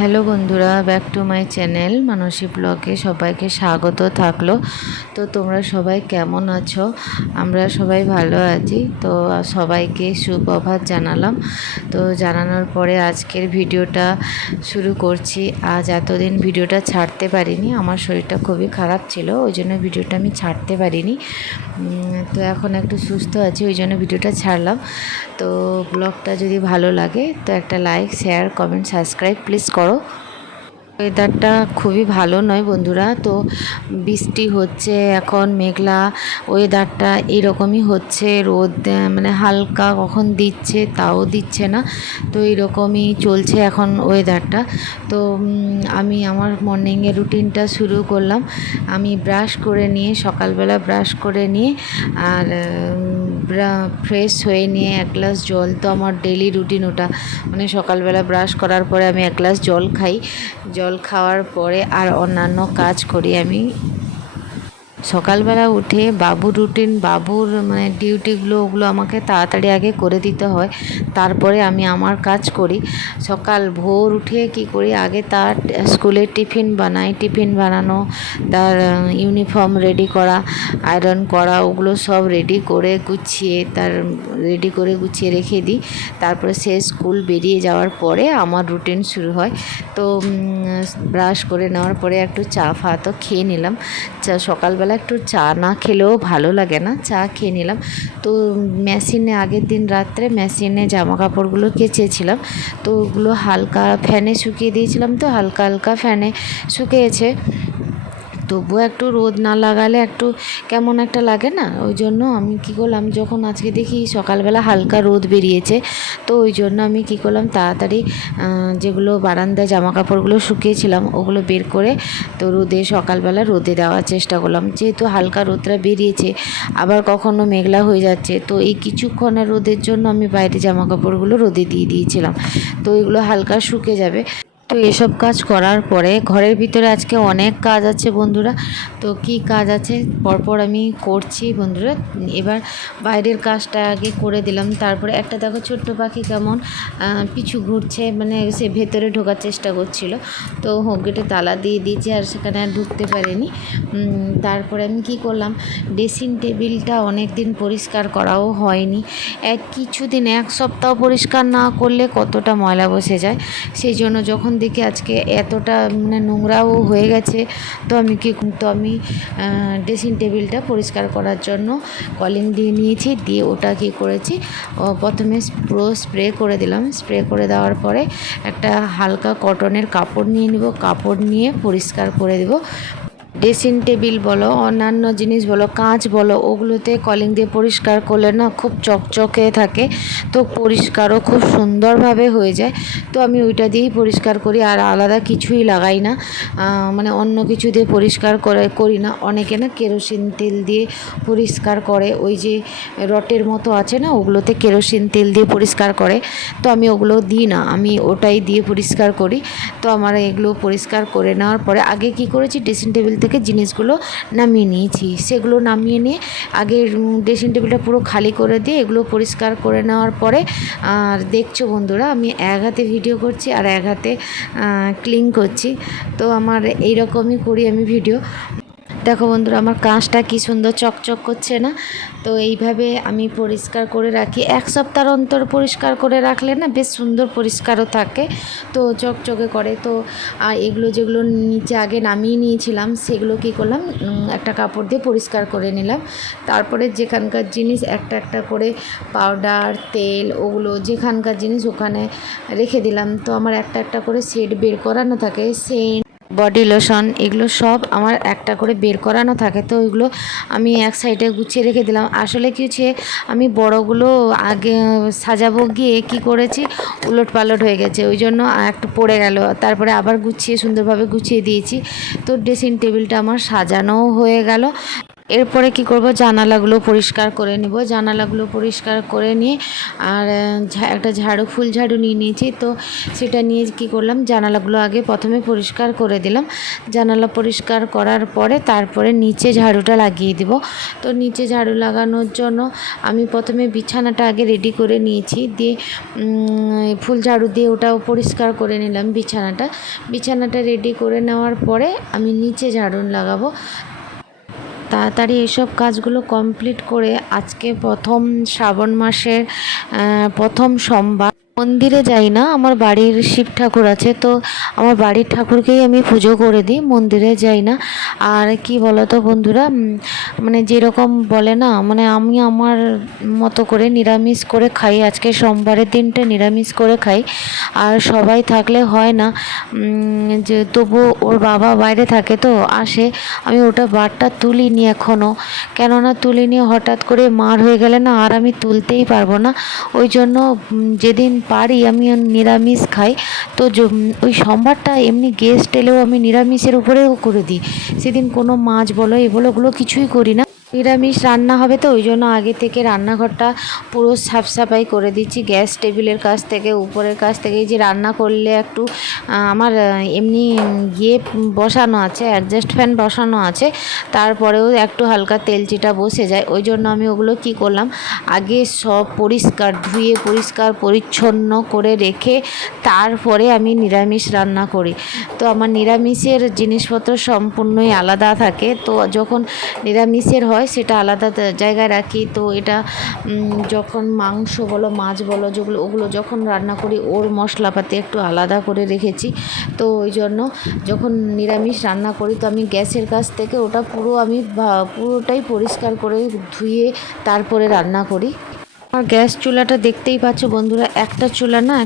Hello বন্ধুরা, back to my channel মানসী ব্লগে সবাইকে স্বাগত থাকলো। তো তোমরা সবাই কেমন আছো? আমরা সবাই ভালো আছি। তো সবাইকে সুপ্রভাত জানালাম। তো জানানোর পরে আজকের ভিডিওটা শুরু করছি। আজ এতদিন ভিডিওটা ছাড়তে পারিনি, আমার শরীরটা খুবই খারাপ ছিল, ওই জন্য ভিডিওটা আমি ছাড়তে পারিনি। তো এখন একটু সুস্থ আছি, ওই জন্য ভিডিওটা ছাড়লাম। তো ব্লগটা যদি ভালো লাগে তো একটা like, share, comment, subscribe please করো। ওয়েদারটা খুবই ভালো নয় বন্ধুরা। তো বৃষ্টি হচ্ছে, এখন মেঘলা ওয়েদারটা এরকমই হচ্ছে। রোদ মানে হালকা কখন দিচ্ছে তাও দিচ্ছে না, তো এরকমই চলছে এখন ওয়েদারটা। তো আমি আমার মর্নিংয়ের রুটিনটা শুরু করলাম। আমি ব্রাশ করে নিয়ে, সকালবেলা ব্রাশ করে নিয়ে আর ফ্রেশ হয়ে নিয়ে এক গ্লাস জল, তো আমার ডেলি রুটিন ওটা। মানে সকালবেলা ব্রাশ করার পরে আমি এক গ্লাস জল খাই। জল খাওয়ার পরে আর অন্যান্য কাজ করি আমি। সকালবেলা উঠে বাবুর রুটিন, বাবুর মানে ডিউটিগুলো, ওগুলো আমাকে তাড়াতাড়ি আগে করে দিতে হয়, তারপরে আমি আমার কাজ করি। সকাল ভোর উঠে কি করি, আগে তার স্কুলের টিফিন বানাই। টিফিন বানানো, তার ইউনিফর্ম রেডি করা, আয়রন করা, ওগুলো সব রেডি করে গুছিয়ে রেখে দিই। তারপরে সে স্কুল বেরিয়ে যাওয়ার পরে আমার রুটিন শুরু হয়। তো ব্রাশ করে নেওয়ার পরে একটু চা ফা তো খেয়ে নিলাম। সকালবেলা একটু চা না খেলেও ভালো লাগে না, চা খেয়ে নিলাম। তো মেশিনে আগের দিন রাত্রে মেশিনে জামা কাপড়গুলো কেচেছিলাম, তো ওগুলো হালকা ফ্যানে শুকিয়ে দিয়েছিলাম, তো হালকা হালকা ফ্যানে শুকিয়েছে। তবুও একটু রোদ না লাগালে একটু কেমন একটা লাগে না, ওই জন্য আমি কী করলাম, যখন আজকে দেখি সকালবেলা হালকা রোদ বেরিয়েছে, তো ওই জন্য আমি কী করলাম, তাড়াতাড়ি যেগুলো বারান্দায় জামা কাপড়গুলো শুকিয়েছিলাম ওগুলো বের করে তো সকালবেলা রোদে দেওয়ার চেষ্টা করলাম। যেহেতু হালকা রোদটা বেরিয়েছে, আবার কখনো মেঘলা হয়ে যাচ্ছে, তো এই কিছুক্ষণের রোদের জন্য আমি বাইরে জামা কাপড়গুলো রোদে দিয়ে দিয়েছিলাম, তো এগুলো হালকা শুকে যাবে। তো এসব কাজ করার পরে ঘরের ভিতরে আজকে অনেক কাজ আছে বন্ধুরা। তো কি কাজ আছে পরপর আমি করছি বন্ধুরা। এবার বাইরের কাজটা আগে করে দিলাম, তারপরে একটা দেখো ছোট্ট পাখি কেমন পিছু ঘুরছে, মানে সে ভেতরে ঢোকার চেষ্টা করছিল, তো গেটে তালা দিয়ে দিয়েছি আর সেখানে আর ঢুকতে পারেনি। তারপরে আমি কি করলাম, ড্রেসিং টেবিলটা অনেক দিন পরিষ্কার করাও হয়নি। কিছুদিন, এক সপ্তাহ পরিষ্কার না করলে কতটা ময়লা বসে যায়। সেই জন্য যখন দেখি আজকে এতটা মানে নোংরাও হয়ে গেছে, তো আমি ড্রেসিং টেবিলটা পরিষ্কার করার জন্য কলিং দিয়ে নিয়েছি। দিয়ে ওটা কী করেছি, প্রথমে পুরো স্প্রে করে দিলাম। স্প্রে করে দেওয়ার পরে একটা হালকা কটনের কাপড় নিয়ে নিব, কাপড় নিয়ে পরিষ্কার করে দেব। ড্রেসিং টেবিল বলো, অন্যান্য জিনিস বলো, কাঁচ বলো, ওগুলোতে কলিং দিয়ে পরিষ্কার করলে না খুব চকচকে থাকে, তো পরিষ্কারও খুব সুন্দরভাবে হয়ে যায়। তো আমি ওইটা দিয়েই পরিষ্কার করি, আর আলাদা কিছুই লাগাই না, মানে অন্য কিছু দিয়ে পরিষ্কার করি না। অনেকে না কেরোসিন তেল দিয়ে পরিষ্কার করে, ওই যে রটের মতো আছে না, ওগুলোতে কেরোসিন তেল দিয়ে পরিষ্কার করে, তো আমি ওগুলো দিই না, আমি ওটাই দিয়ে পরিষ্কার করি। তো আমার এগুলো পরিষ্কার করে নেওয়ার পরে আগে কি করেছি, ড্রেসিং টেবিল থেকে জিনিসগুলো নামিয়ে নিয়েছি। সেগুলো নামিয়ে নিয়ে আগে ড্রেসিং টেবিলটা পুরো খালি করে দিয়ে এগুলো পরিষ্কার করে নেওয়ার পরে, আর দেখছো বন্ধুরা আমি এক হাতে ভিডিও করছি আর এক হাতে ক্লিন করছি, তো আমার এইরকমই করি আমি ভিডিও। দেখো বন্ধুরা আমার কাঁচটা কি সুন্দর চকচক করছে না। তো এইভাবে আমি পরিষ্কার করে রাখি, এক সপ্তাহ অন্তর পরিষ্কার করে রাখলে না বেশ সুন্দর পরিষ্কারও থাকে, তো চকচকে করে। তো আর এগুলো যেগুলো নিচে আগে নামিয়ে নিয়েছিলাম সেগুলো কী করলাম, একটা কাপড় দিয়ে পরিষ্কার করে নিলাম। তারপরে যেখানকার জিনিস একটা একটা করে পাউডার, তেল, ওগুলো যেখানকার জিনিস ওখানে রেখে দিলাম। তো আমার একটা একটা করে সেট বের করানো থাকে, সেন্ট, বডি লোশন, এগুলো সব আমার একটা করে বের করানো থাকে, তো ওইগুলো আমি এক সাইডে গুছিয়ে রেখে দিলাম। আসলে কি হচ্ছে, আমি বড়গুলো আগে সাজাবো গিয়ে কি করেছি, উলট পালট হয়ে গেছে, ওই জন্য একটু পড়ে গেল, তারপরে আবার গুছিয়ে সুন্দরভাবে গুছিয়ে দিয়েছি। তো ড্রেসিং টেবিলটা আমার সাজানোও হয়ে গেল। এরপরে কি করব, জানালাগুলো পরিষ্কার করে নিব। জানালাগুলো পরিষ্কার করে নিয়ে আর একটা ফুল ঝাড়ু নিয়ে নিয়েছি। তো সেটা নিয়ে কি করলাম, জানালাগুলো আগে প্রথমে পরিষ্কার করে দিলাম। জানালা পরিষ্কার করার পরে তারপরে নিচে ঝাড়ুটা লাগিয়ে দিব। তো নিচে ঝাড়ু লাগানোর জন্য আমি প্রথমে বিছানাটা আগে রেডি করে নিয়েছি, দিয়ে ফুল ঝাড়ু দিয়ে ওটাও পরিষ্কার করে নিলাম। বিছানাটা রেডি করে নেওয়ার পরে আমি নিচে ঝাড়ু লাগাবো। তাড়াতাড়ি এসব কাজগুলো কমপ্লিট করে আজকে প্রথম শ্রাবণ মাসের প্রথম সোমবার। মন্দিরে যাই না, আমার বাড়ির শিব ঠাকুর আছে, তো আমার বাড়ির ঠাকুরকেই আমি পুজো করে দিই, মন্দিরে যাই না। আর কি বলো তো বন্ধুরা, মানে যেরকম বলে না, মানে আমি আমার মতো করে নিরামিষ করে খাই। আজকে সোমবারের দিনটা নিরামিষ করে খাই। আর সবাই থাকলে হয় না, যে তবু ওর বাবা বাইরে থাকে তো আসে, আমি ওটা বারটা তুলিনি এখনও। কেননা তুলিনি, হঠাৎ করে মার হয়ে গেলে না আর আমি তুলতেই পারবো না। ওই জন্য যেদিন পারি আমি নিরামিষ খাই। তো ওই সোমবারটা এমনি গেস্ট এলেও আমি নিরামিষের উপরেও করে দিই। সেদিন কোনো মাছ বলো ওগুলো কিছুই করি না, নিরামিষ রান্না হবে। তো ওই জন্য আগে থেকে রান্নাঘরটা পুরো সাফসাফাই করে দিচ্ছি, গ্যাস টেবিলের কাছ থেকে উপরের কাছ থেকে। এই যে রান্না করলে একটু আমার এমনি বসানো আছে, অ্যাডজাস্ট ফ্যান বসানো আছে, তারপরেও একটু হালকা তেলচিটা বসে যায়। ওই জন্য আমি ওগুলো কি করলাম, আগে সব ধুয়ে পরিষ্কার পরিচ্ছন্ন করে রেখে তারপরে আমি নিরামিষ রান্না করি। তো আমার নিরামিষের জিনিসপত্র সম্পূর্ণই আলাদা থাকে। তো যখন নিরামিষের হয় সেটা আলাদা জায়গায় রাখি। তো এটা যখন মাংস বলো মাছ বলো ওগুলো যখন রান্না করি ওর মশলাপাতি একটু আলাদা করে রেখেছি। তো ওই জন্য যখন নিরামিষ রান্না করি তো আমি গ্যাসের কাছ থেকে ওটা পুরোটাই পরিষ্কার করে ধুয়ে তারপরে রান্না করি। আর গ্যাস চুলাটা দেখতেই পাচ্ছ বন্ধুরা, একটা চুলা না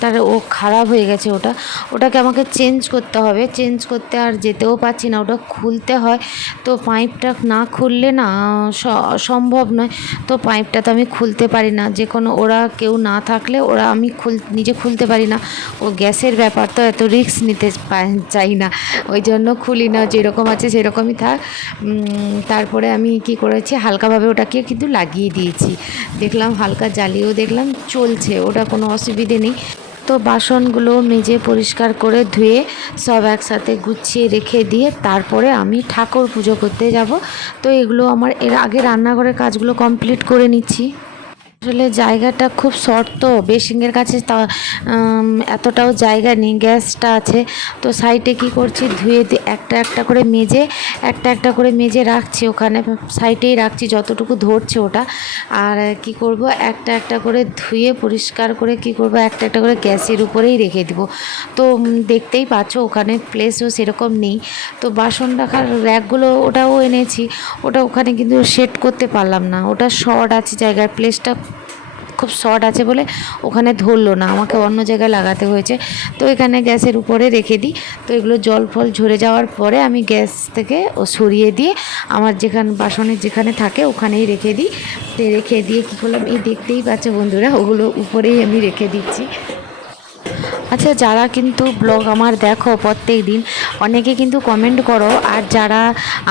তার খারাপ হয়ে গেছে। ওটাকে আমাকে চেঞ্জ করতে হবে। চেঞ্জ করতে আর যেতেও পারছি না, ওটা খুলতে হয়। তো পাইপটা না খুললে না সম্ভব নয়। তো পাইপটা তো আমি খুলতে পারি না, যে কোনো কেউ না থাকলে আমি নিজে খুলতে পারি না। ও গ্যাসের ব্যাপার তো এত রিস্ক নিতে চাই না, ওই জন্য খুলি না, যেরকম আছে সেরকমই থাক। তারপরে আমি কি করেছি, হালকাভাবে ওটাকে কিন্তু লাগিয়ে দিয়েছি। দেখলাম হালকা জ্বালিয়েও দেখলাম চলছে, ওটা কোনো অসুবিধে নেই। তো বাসনগুলো মেজে পরিষ্কার করে ধুয়ে সব একসাথে গুছিয়ে রেখে দিয়ে তারপরে আমি ঠাকুর পুজো করতে যাব। তো এগুলো আমার এর আগে রান্নাঘরের কাজগুলো কমপ্লিট করে নিচ্ছি। আসলে জায়গাটা খুব শর্ট, তো বেসিংয়ের কাছে এতটাও জায়গা নেই, গ্যাসটা আছে। তো সাইডে কি করছি, ধুয়ে একটা একটা করে মেজে রাখছি, ওখানে সাইডেই রাখছি যতটুকু ধরছে ওটা। আর কি করব, একটা করে ধুয়ে পরিষ্কার করে কি করব, একটা করে গ্যাসের উপরেই রেখে দিব। তো দেখতেই পাচ্ছ ওখানে প্লেসও সেরকম নেই। তো বাসন রাখার র্যাকগুলো ওটাও এনেছি, ওটা ওখানে কিন্তু সেট করতে পারলাম না, ওটা শর্ট আছে, জায়গার প্লেসটা খুব শর্ট আছে বলে ওখানে ধরলো না, আমাকে অন্য জায়গায় লাগাতে হয়েছে। তো এখানে গ্যাসের উপরে রেখে দিই। তো এগুলো জল ফল ঝরে যাওয়ার পরে আমি গ্যাস থেকে সরিয়ে দিয়ে আমার বাসনের যেখানে থাকে ওখানেই রেখে দিই। রেখে দিয়ে কী করলাম, এই দেখতেই পাচ্ছ বন্ধুরা, ওগুলো উপরেই আমি রেখে দিচ্ছি। আচ্ছা, যারা কিন্তু ব্লগ আমার দেখো প্রত্যেক দিন, অনেকে কিন্তু কমেন্ট করো, আর যারা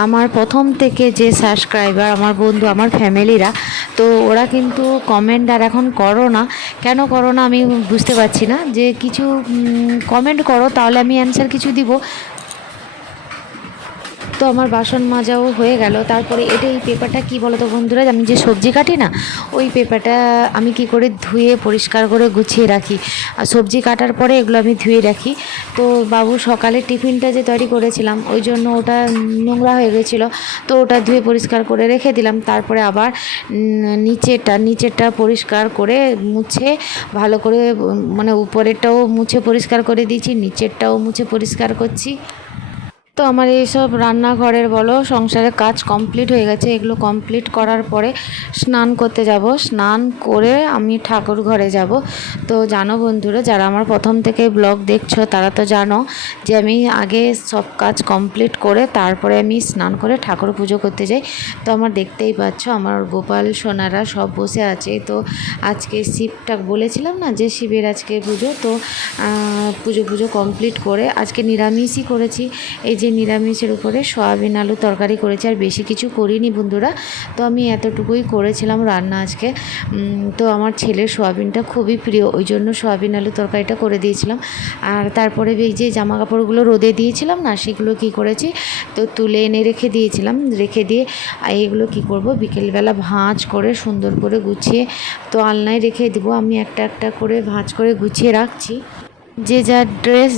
আমার প্রথম থেকে যে সাবস্ক্রাইবার, আমার বন্ধু, আমার ফ্যামিলিরা, তো ওরা কিন্তু কমেন্ট আর এখন করো না। কেন করো না আমি বুঝতে পারছি না, যে কিছু কমেন্ট করো তাহলে আমি অ্যান্সার কিছু দিব। তো আমার বাসন মাজাও হয়ে গেল। তারপরে এই পেপারটা কি বলো তো বন্ধুরা, আমি যে সবজি কাটি না, ওই পেপারটা আমি কি করে ধুয়ে পরিষ্কার করে গুছিয়ে রাখি। আর সবজি কাটার পরে এগুলো আমি ধুয়ে রাখি। তো বাবু সকালে টিফিনটা যে তৈরি করেছিলাম ওই জন্য ওটা নোংরা হয়ে গেছিলো, তো ওটা ধুয়ে পরিষ্কার করে রেখে দিলাম। তারপরে আবার নিচেরটা পরিষ্কার করে মুছে ভালো করে, মানে উপরেরটাও মুছে পরিষ্কার করে দিয়েছি, নিচেরটাও মুছে পরিষ্কার করছি। তো আমার এইসব রান্নাঘরের বলো সংসারের কাজ কমপ্লিট হয়ে গেছে। এগুলো কমপ্লিট করার পরে স্নান করতে যাব। স্নান করে আমি ঠাকুর ঘরে যাব। তো জানো বন্ধুরা, যারা আমার প্রথম থেকে ব্লগ দেখছো তারা তো জানো যে আমি আগে সব কাজ কমপ্লিট করে তারপরে আমি স্নান করে ঠাকুর পুজো করতে যাই। তো আমার দেখতেই পাচ্ছ আমার গোপাল সোনারা সব বসে আছে। তো আজকে শিবটা বলেছিলাম না যে শিবের আজকে পুজো, তো পুজো কমপ্লিট করে আজকে নিরামিষই করেছি। এই যে নিরামিষের উপরে সয়াবিন আলু তরকারি করেছি, আর বেশি কিছু করিনি বন্ধুরা। তো আমি এতটুকুই করেছিলাম রান্না আজকে। তো আমার ছেলের সয়াবিনটা খুবই প্রিয়, ওই জন্য সয়াবিন আলু তরকারিটা করে দিয়েছিলাম। আর তারপরে এই যে জামা কাপড়গুলো রোদে দিয়েছিলাম না, সেগুলো কী করেছি, তো তুলে এনে রেখে দিয়েছিলাম। রেখে দিয়ে এইগুলো কী করব, বিকেলবেলা ভাঁজ করে সুন্দর করে গুছিয়ে তো আলনায় রেখে দেবো। আমি একটা একটা করে ভাঁজ করে গুছিয়ে রাখছি। যে যার ড্রেস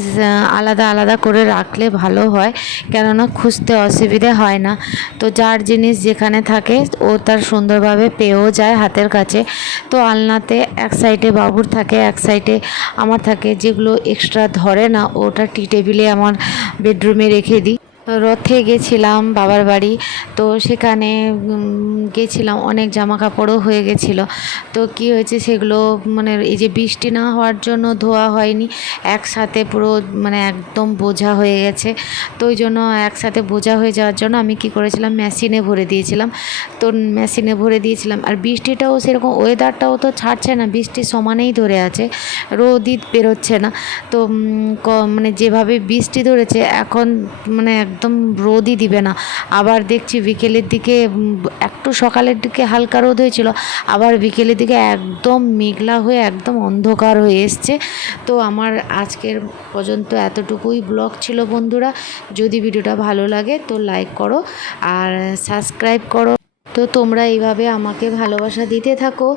আলাদা আলাদা করে রাখলে ভালো হয়, কেননা খুঁজতে অসুবিধে হয় না। তো যার জিনিস যেখানে থাকে ও তার সুন্দরভাবে পেয়েও যায় হাতের কাছে। তো আলনাতে এক সাইডে বাবুর থাকে, এক সাইডে আমার থাকে। যেগুলো এক্সট্রা ধরে না ওটা টি টেবিলে আমার বেডরুমে রেখে দিই। রথে গেছিলাম বাবার বাড়ি, তো সেখানে গেছিলাম, অনেক জামা কাপড়ও হয়ে গেছিলো। তো কি হয়েছে, সেগুলো মানে এই যে বৃষ্টি না হওয়ার জন্য ধোয়া হয়নি, একসাথে পুরো মানে একদম বোঝা হয়ে গেছে। তো ওই জন্য একসাথে বোঝা হয়ে যাওয়ার জন্য আমি কি করেছিলাম, মেশিনে ভরে দিয়েছিলাম। তো মেশিনে ভরে দিয়েছিলাম, আর বৃষ্টিটাও সেরকম, ওয়েদারটাও তো ছাড়ছে না, বৃষ্টি সমানেই ধরে আছে, রোদই বেরোচ্ছে না। তো মানে যেভাবে বৃষ্টি ধরেছে এখন মানে একদম রোদই দিবে না। আবার দেখছি বিকেলের দিকে একটু সকালের দিকে হালকা রোদ হয়েছিল, আবার বিকেলের দিকে একদম মেঘলা হয়ে একদম অন্ধকার হয়ে এসছে। তো আমার আজকের পর্যন্ত এতটুকুই ব্লগ ছিল বন্ধুরা। যদি ভিডিওটা ভালো লাগে তো লাইক করো আর সাবস্ক্রাইব করো। তো তোমরা এইভাবে আমাকে ভালোবাসা দিতে থাকো,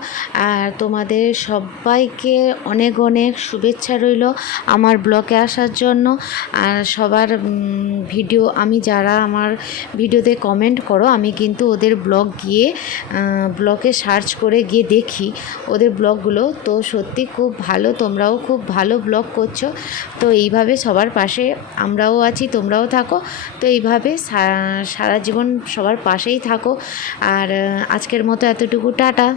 আর তোমাদের সবাইকে অনেক অনেক শুভেচ্ছা রইল আমার ব্লগে আসার জন্য। আর সবার ভিডিও, আমি যারা আমার ভিডিওতে কমেন্ট করো, আমি কিন্তু ওদের ব্লগ গিয়ে ব্লগে সার্চ করে গিয়ে দেখি ওদের ব্লগগুলো। তো সত্যি খুব ভালো, তোমরাও খুব ভালো ব্লগ করছো। তো এইভাবে সবার পাশে আমরাও আছি, তোমরাও থাকো। তো এইভাবে সারা জীবন সবার পাশেই থাকো। আর আজকের মতো এতটুকু, টাটা।